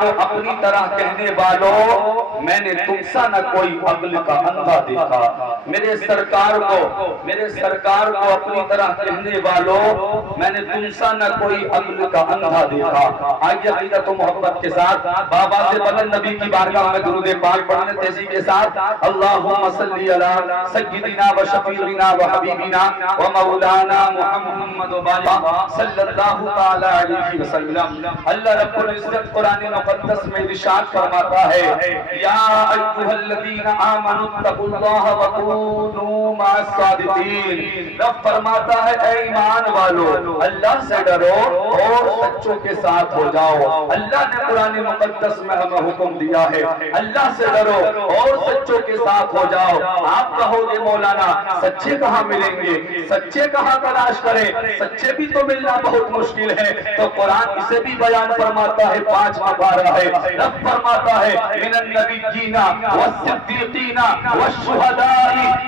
اپنی طرح کہنے والوں میں نے تم سا نہ کوئی عقل کا اندھا دیکھا. میرے سرکار کو اپنی طرح کہنے والوں میں نے تم سا نہ کوئی عقل کا اندھا دیکھا. آئیے عقیدت و محبت کے ساتھ بابا سے بدن نبی کی بارگاہ میں درود پاک پڑھنے تیزی کے ساتھ اللہم صلی علی سیدنا و شفیعنا و حبیبنا و مولانا محمد صلی اللہ تعالی علیہ وسلم. اللہ رب العزت قرآن مقدس میں ارشاد فرماتا ہے یا ایھا الذین آمنوا اتقوا اللہ وکونوا مع الصادقین. رب فرماتا ہے اے ایمان والو اللہ سے ڈرو اور سچوں کے ساتھ ہو جاؤ. اللہ نے قرآن مقدس میں ہمیں حکم دیا ہے اللہ سے ڈرو اور سچوں کے ساتھ ہو جاؤ. آپ کہو گے مولانا سچے کہاں ملیں گے, سچے کہاں تلاش کریں, سچے بھی تو ملنا بہت مشکل ہے. تو قرآن اسے بھی بیان فرماتا ہے 5 مقارہ ہے. رب فرماتا ہے من النبیین والصدیقین والشہداء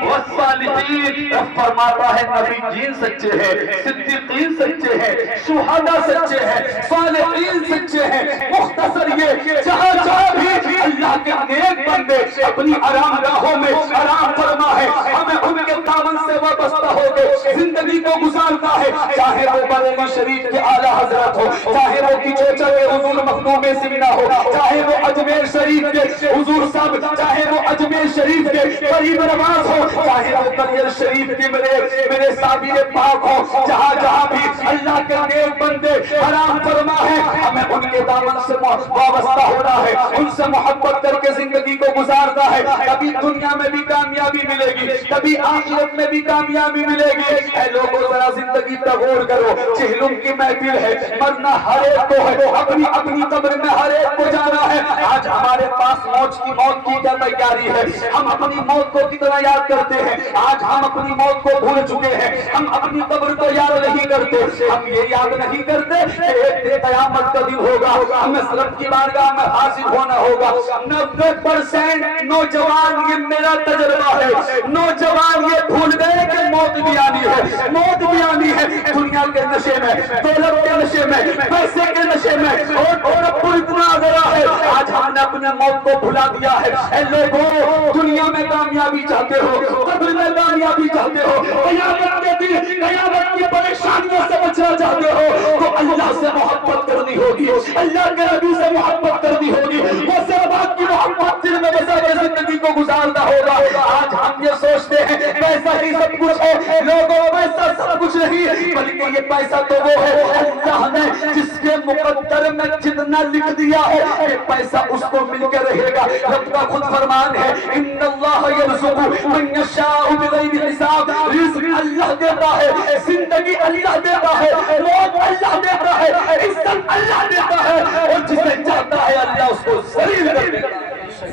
والصالحین. رب فرماتا ہے نبیین سچے ہیں, صدیقین سچے ہیں, شہداء سچے ہیں, صالحین سچے ہیں. مختصر یہ جہاں جہاں بھی اللہ کے نیک بندے اپنی آرام گاہوں میں آرام فرما ہے ہمیں ان کے دامن سے وابستہ ہو کے زندگی کو گزارتا ہے. چاہے وہ بریلی شریف کے اعلی حضرت ہو, چاہے وہ کچوچا کے حضور مخدوم سمنا ہو, چاہے وہ اجمیر شریف کے حضور صاحب, چاہے وہ اجمیر شریف کے قریب نواز ہو, چاہے وہ کلیل شریف کے میرے صابر پاک ہو. جہاں جہاں بھی اللہ کے نیک بندے آرام فرما ہے ہمیں ان کے دامن سے وابستہ ہونا ہے, ان سے محبت کر کے زندگی کو گزارتا ہے. کبھی دنیا میں بھی کامیابی ملے گی, کبھی آخرت میں بھی کامیابی ملے گی. اے لوگوں ذرا زندگی پر غور کرو. چہلم کی محفل ہے, مرنا ہر ایک کو ہے, اپنی اپنی قبر میں ہر ایک کو جانا ہے. آج ہمارے پاس موت کی کیا تیاری ہے, ہم اپنی موت کو کتنا یاد کرتے ہیں. آج ہم اپنی موت کو بھول چکے ہیں, ہم اپنی قبر کو یاد نہیں کرتے. ہم یہ یاد نہیں کرتے کہ ایک دن قیامت کا دن ہوگا, ہمیں رب کی بارگاہ میں حاضر ہونا ہوگا. 90% نوجوان, یہ میرا تجربہ ہے, نوجوان یہ بھول گئے کہ موت بھی آنی ہے, موت بھی آنی ہے. دنیا کے نشے میں, دولت کے نشے میں, پیسے کے نشے میں, اور اب تو اتنا ذرا ہے. آج ہم نے اپنے موت کو بھلا دیا ہے. اے لوگوں دنیا میں کامیابی چاہتے ہو, قبر میں کامیابی چاہتے ہو, قیامت کے دن قیامت کی پریشانیوں سے بچنا چاہتے ہو تو اللہ سے محبت کرنی ہوگی, اللہ کے نبی سے محبت کرنی ہوگی. وہ صحابہ کی محبت دل میں بسا کے زندگی کو گزارنا ہوگا. آج ہم یہ سوچتے ہیں پیسہ ہی سب کچھ ہے. لوگوں پیسہ سب کچھ نہیں, بلکہ یہ پیسہ تو وہ ہے اللہ نے جس کے مقدر میں جتنا لکھ دیا ہے کہ پیسہ اس کو مل کے رہے گا. رب کا خود فرمان ہے ان اللہ یرزق من یشاء بغیر حساب. رزق اللہ دیتا ہے, زندگی اللہ دیتا ہے, موت اللہ دیتا ہے, عزت اللہ دیتا ہے, اور جسے چاہتا ہے اللہ اس کو ذلیل کر دیتا ہے.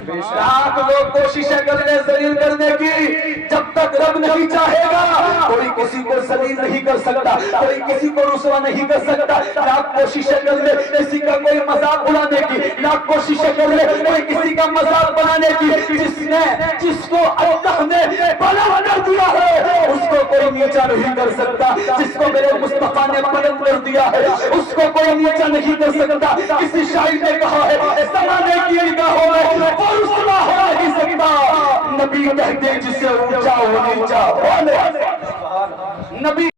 لاکھ لوگ کوششیں کر لیں ذلیل کرنے کی, جب تک رب نہیں چاہے گا کوئی کسی کو ذلیل نہیں کر سکتا, کوئی کسی کو رسوا نہیں کر سکتا. لاکھ کوششیں کر لے کسی کا کوئی مذاق اڑانے کی, لاکھ کوششیں کر لے کوئی کسی کا مذاق بنانے کی. جس کو اللہ نے بلند کر دیا ہے اس کو کوئی نیچا نہیں کر سکتا. جس کو میرے مصطفیٰ نے بلند کر دیا ہے اس کو کوئی نیچا نہیں کر سکتا. کسی شاعر نے کہا ہے زمانے کی نگاہوں میں کوئی رسوا ہو نہیں سکتا. نبی کہتے جسے اونچا ہو نیچا ہو نہیں, نبی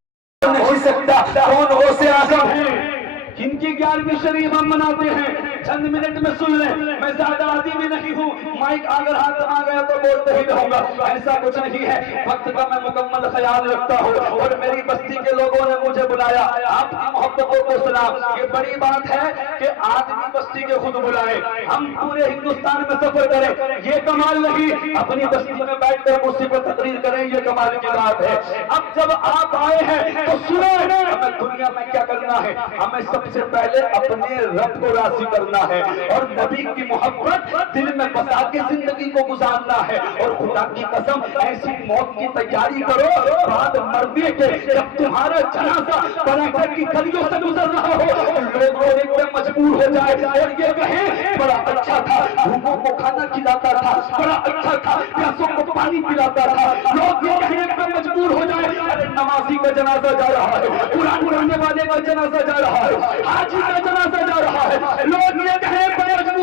نہیں سکتا. کون غوث اعظم ہے جن کی 11ویں شریف ہم مناتے ہیں, چند منٹ میں سن لیں. میں زیادہ عادی بھی نہیں ہوں, مائک اگر ہاتھ میں آ گیا تو بولتے ہی رہوں گا, ایسا کچھ نہیں ہے. وقت کا میں مکمل خیال رکھتا ہوں اور میری بستی کے لوگوں نے مجھے بلایا. آپ کی محبتوں کو سلام. یہ بڑی بات ہے کہ آدمی بستی کے خود بلائے, ہم پورے ہندوستان میں سفر کریں, یہ کمال نہیں. اپنی بستی میں بیٹھ کر مجھ سے تقریر کریں, یہ کمال کی بات ہے. اب جب آپ آئے ہیں تو سنیں ہمیں دنیا میں کیا کرنا ہے. ہمیں سب سے پہلے اپنے رب کو راضی کرنا ہے اور نبی کی محبت دل میں بسا کے زندگی کو گزارنا ہے. اور خدا کی قسم ایسی موت کی تیاری کرو بعد مرنے کے, جب تمہارا جنازہ بڑا کی گلیوں سے گزر رہا ہو, لوگ رونے پہ مجبور ہو جائے اور یہ کہیں بڑا اچھا تھا, بھوکوں کو کھانا کھلاتا تھا, بڑا اچھا تھا, پیاسوں کو پانی پلاتا تھا. لوگ یہ کہنے پہ مجبور ہو جائے ارے نمازی کا جنازہ جا رہا ہے, قرآن پڑھنے والے کا جنازہ جا رہا ہے, حاجی کا جنازہ جا رہا ہے. لوگ یہ کہیں پہ مجبور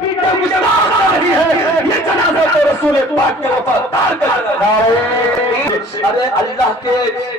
نبی کا گستاخ نہیں ہے، یہ جنازہ تو رسول پاک کے وفادار کا جنازہ ہے۔ ارے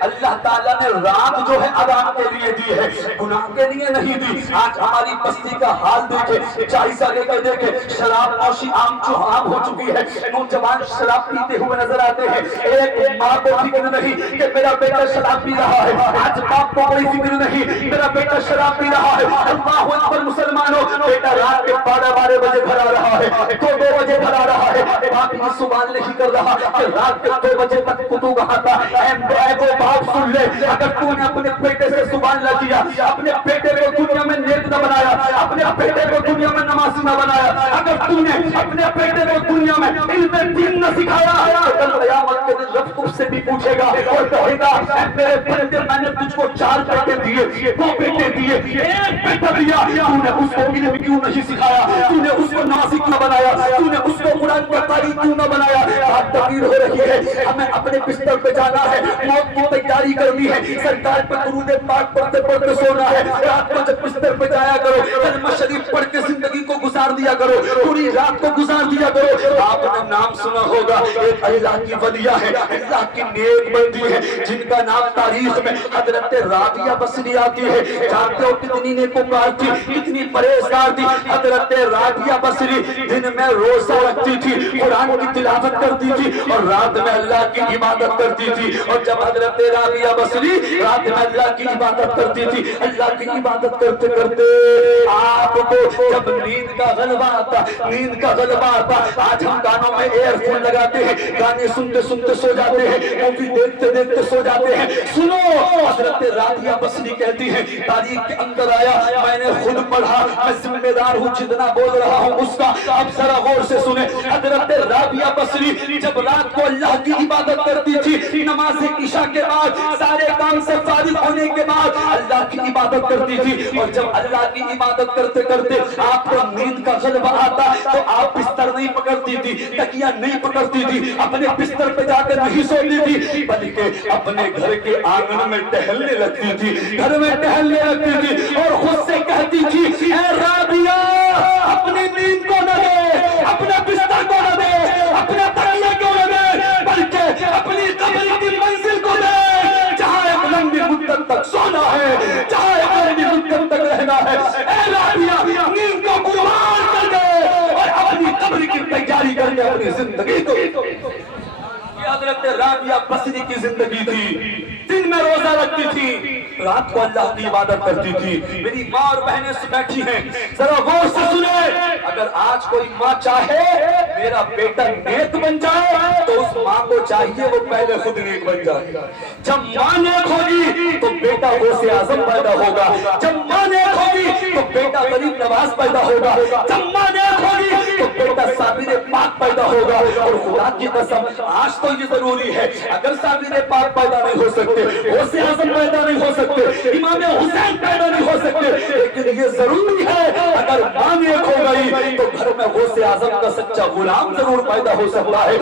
اللہ تعالیٰ نے رات جو ہے عوام کے لیے دی ہے، گناہ کے لیے نہیں دی۔ آج ہماری بستی کا حال دیکھے، جائزہ لے کر دیکھے، شراب نوشی عام ہو چکی ہے، نوجوان شراب پیتے ہوئے نظر آتے ہیں۔ ایک ماں کو فکر نہیں کہ میرا بیٹا شراب پی رہا ہے، آج باپ کو کوئی فکر نہیں میرا بیٹا شراب پی رہا ہے۔ اللہ اکبر مسلمانوں، بیٹا رات کے 12 بجے گھر آ رہا ہے، 2 بجے گھر آ رہا ہے، باپ یہ سوال نہیں کر رہا کہ رات کے 2 بجے تک تو کہاں تھا۔ اے وہ باپ سن لے، اگر تو نے اپنے بیٹے سے سبحان اللہ کیا، اپنے بیٹے کو دنیا میں نیک نہ بنایا، اپنے بیٹے کو دنیا میں نمازی نہ بنایا، اگر تو نے اپنے بیٹے کو دنیا میں علم دین نہ سکھایا، تو کل قیامت کے دن رب تجھ سے بھی پوچھے گا اور کہے گا اے میرے بندے میں نے تجھ کو 4 بیٹے دیے، 2 بیٹے دیے، 1 بیٹا دیا، تو نے اس کو علم کیوں نہیں سکھایا، تو نے اس کو نمازی کیوں نہ بنایا، تو نے اس کو قرآن کا قاری کیوں نہ بنایا۔ بات تقریر ہو رہی ہے، ہمیں اپنے بستر پہ جانا ہے، موت کی تیاری کرنی ہے، سرکار پہ درود پاک پڑھتے پڑھتے سونا ہے۔ رات کو جب بستر پہ جایا کرو، کلمہ شریف پڑھ کے زندگی کو گزار دیا کرو، پوری رات کو گزار دیا کرو۔ آپ نے نام سنا ہوگا، ایک اللہ کی ولیہ ہے، اللہ کی نیک بندی ہے، جن کا نام تاریخ میں حضرت رابعہ بصری آتی ہے۔ جانتے ہو کتنی نیکوکار تھی، کتنی پرہیزگار تھی حضرت رابعہ بصری؟ دن میں روزہ رکھتی تھی، قرآن کی تلاوت کرتی تھی، اور رات میں اللہ کی عبادت کرتی تھی۔ اور جب حضرت رابعہ بصری رات میں اللہ کی عبادت کرتی تھی، اللہ کی عبادت کرتے کرتے آپ کو جب نیند کا غلبہ آتا، آج ہم گانوں میں ایئر فون لگاتے ہیں، گانے سنتے سنتے سو جاتے ہیں، مووی دیکھتے دیکھتے سو جاتے ہیں۔ سنو، حضرت رابعہ بصری کہتی ہیں تاریخ کے اندر آیا، میں نے خود پڑھا، میں ذمہ دار ہوں جتنا بول رہا ہوں اس کا۔ اب ذرا غور سے سنیں، حضرت رابعہ بصری جب رات کو اللہ کی عبادت کرتی تھی، نماز عشاء کے بعد سارے کام سے فارغ ہونے کے بعد اللہ کی عبادت کرتی تھی، اور جب اللہ کی عبادت کرتے کرتے آپ کو نیند کا غلبہ آتا تو آپ بستر نہیں پکڑتی تھی، تکیہ نہیں پکڑتی تھی، اپنے بستر پہ جا کر نہیں سوتی تھی، بلکہ اپنے گھر کے آنگن میں ٹہلنے لگتی تھی، گھر میں ٹہلنے لگتی تھی، اور خود سے کہتی تھی اے رابعہ اپنی نیند کو نہ دے، اپنے بستر کو نہ دے، اپنا تکیہ کو نہ دے، بلکہ اپنی قبر کی منزل کو دے، جہاں ایک لمبی مدت تک سونا ہے، جہاں ایک لمبی مدت تک رہنا ہے۔ اے رابعہ نیند کو قربان کر دے اور اپنی قبر کی تیاری کر کے اپنی زندگی کو۔ یہ حضرت رابعہ بصری کی زندگی تھی، دن میں روزہ رکھتی تھی، رات کو اللہ کی عبادت کرتی تھی۔ میری ماں اور بہنیں سے بیٹھی ہیں، ذرا غور سے سنیں، اگر آج کوئی ماں چاہے میرا بیٹا نیک بن جائے تو اس ماں کو چاہیے وہ پہلے خود نیک بن جائے۔ جب ماں نیک ہوگی تو بیٹا غوث اعظم پیدا ہوگا، جب ماں نیک ہوگی تو بیٹا غریب نواز پیدا ہوگا، جب ماں نیک ہوگی تو بیٹا صابر پاک پیدا ہوگا۔ اور خدا کی قسم آج تو یہ ضروری ہے، اگر صابر پاک پیدا نہیں ہو سکتے، غوث اعظم پیدا نہیں ہو سکتے، امام حسین پیدا نہیں ہو سکتے، لیکن یہ ضروری ہے اگر ماں نیک ہو گئی تو گھر میں غوث اعظم کا سچا غلام ضرور پیدا ہو سکتا ہے،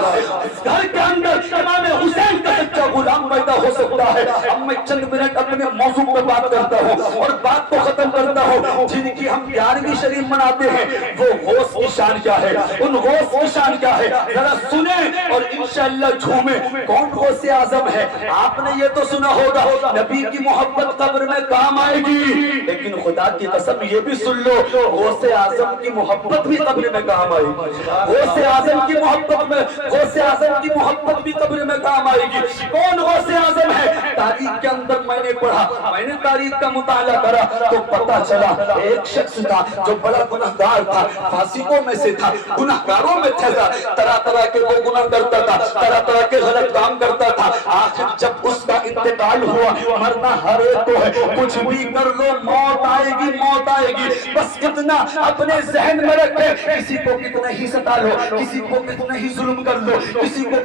اس گھر کے اندر امام حسین کا سچا غلام پیدا ہو سکتا ہے۔ اب میں چند منٹ اپنے موضوع پہ بات کرتا ہوں اور بات کو ختم کرتا ہوں۔ جن کی ہم 11ویں شریف مناتے ہیں وہ غوث کی شان کیا ہے، ان غوث کی شان کیا ہے، ذرا سنیں اور انشاءاللہ جھومیں۔ کون غوث اعظم ہے؟ آپ نے یہ تو سنا ہوگا نبی کی محبت قبر میں کام آئے گی، لیکن خدا کی قسم یہ بھی سن لو غوث اعظم کی محبت بھی قبر میں کام آئے گی، غوث اعظم کی محبت بھی قبر میں کام آئے گی۔ کون غوث اعظم ہے؟ تاریخ کے اندر میں نے پڑھا، میں نے تاریخ کا مطالعہ کرا تو پتہ چلا ایک شخص تھا جو بڑا گنہگار تھا، فاسقوں میں سے تھا، گنہگاروں میں تھا، طرح طرح کے وہ گناہ کرتا تھا، طرح طرح کے غلط کام کرتا تھا۔ آخر جب اس کا انتقال ہوا، مرنا ہر ایک کو ہے، کچھ بھی کر لو موت آئے گی، موت آئے گی، بس اتنا اپنے ذہن میں رکھے، کسی کو کتنا ہی ستا لو، کسی کو کتنا ہی ظلم کر لو، کسی کو